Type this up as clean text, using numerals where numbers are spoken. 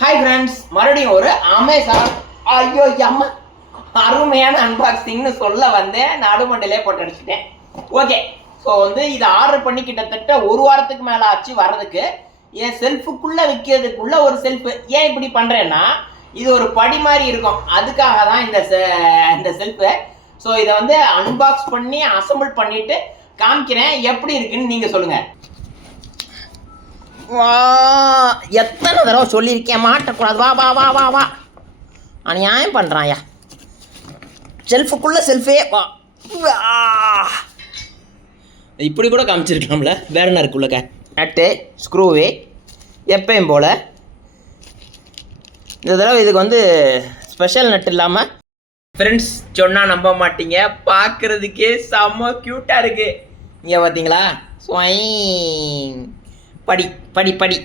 Hi friends, மறுபடியும் ஒரு Amazon ஐயோ அம்மா அருமையான அன்பாக்சிங்னு சொல்ல வந்தேன். நடுமண்டலே போட்டு அடிச்சுட்டேன். ஓகே, ஸோ இதை ஆர்டர் பண்ணி கிட்டத்தட்ட ஒரு வாரத்துக்கு மேலே ஆச்சு வர்றதுக்கு. என் செல்ஃபுக்குள்ளே விற்கிறதுக்குள்ள ஒரு செல்ஃபு. ஏன் இப்படி பண்ணுறேன்னா, இது ஒரு படி மாதிரி இருக்கும், அதுக்காக தான் இந்த செல்ஃபு. ஸோ இதை அன்பாக்ஸ் பண்ணி அசம்பிள் பண்ணிவிட்டு காமிக்கிறேன், எப்படி இருக்குன்னு நீங்கள் சொல்லுங்கள். எத்தனை தடவை சொல்லியிருக்கேன் மாட்டக்கூடாது. வா வா வா வா வா அநியாயம் பண்ணுறான். செல்ஃபுக்குள்ளே செல்ஃபே வா. இப்படி கூட காமிச்சிருக்கலாம்ல, வேற என்ன இருக்குள்ளக்க. நட்டு ஸ்க்ரூவே எப்பயும் போல். இந்த தடவை இதுக்கு ஸ்பெஷல் நட்டு இல்லாமல். ஃப்ரெண்ட்ஸ், சொன்னால் நம்ப மாட்டீங்க, பார்க்குறதுக்கே செம்ம க்யூட்டாக இருக்குது. இங்கே பார்த்தீங்களா, ஸ்வைங் படி படி படி